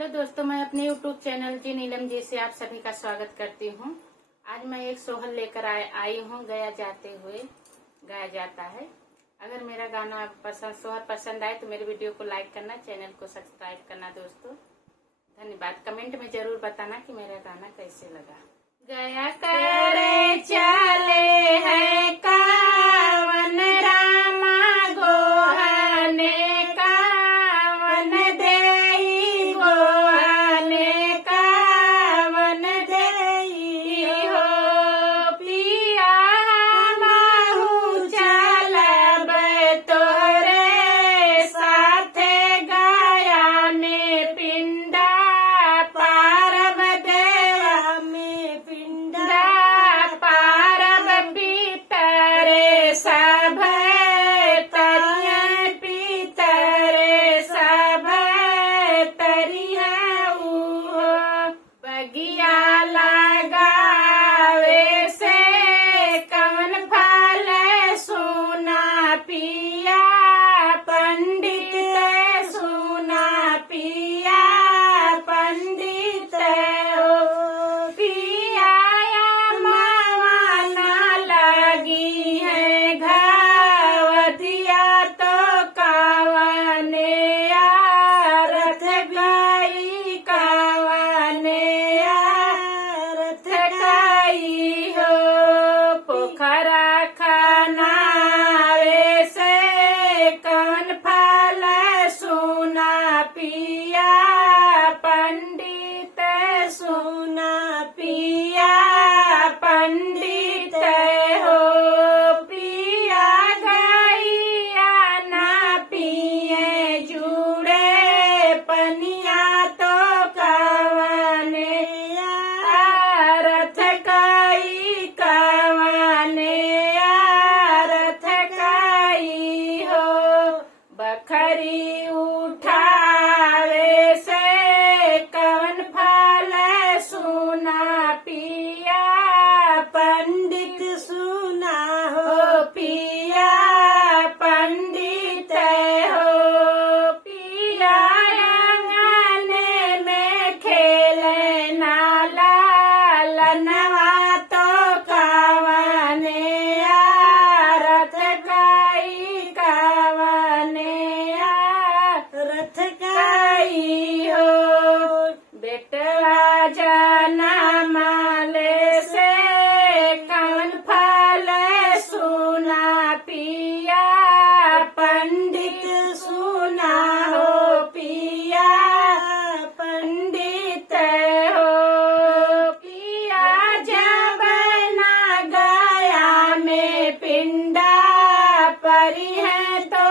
Hello दोस्तों, मैं अपने यूट्यूब चैनल जी नीलम जी से आप सभी का स्वागत करती हूँ। आज मैं एक सोहर लेकर आई हूँ, गया जाते हुए गाया जाता है। अगर मेरा गाना सोहर पसंद आए तो मेरे वीडियो को लाइक करना, चैनल को सब्सक्राइब करना दोस्तों। धन्यवाद। कमेंट में जरूर बताना कि मेरा गाना कैसे लगा। गया करे चले है कावन रामा गोहने कावन देई गोहने कावन देई हो पिया माहू चलब तोरे साथे गया में पिंडा पारब देवा में पिंडा पारब पीतरे सब तरिया पीतरे सब तरिया बगिया लगावे से कवन फल सोना पिया पंडित सोना पिया पंडित हो पिया मावाना लगी है घावतिया तो कावने रथ गई कावने रथ गई हो पोखरा खनावे से कौन फल सोना पिया पंडित सोना पिया पंडित हो पिया गैया ना पिए जुड़े पनिया तो कवने रथ कई कवने रथ कई हो बखरी उठावे से कवन फल सोना पिया पंडित सुना हो पिया पंडित हो पिया आंगन में खेले नाला लनवा तो कावने रथ गई कावने रथ गई हो बेटवा जनम ले से कौन फल सोना पिया पंडित सुना हो पिया पंडित हो पिया जब ना गया में पिंडा परी है तो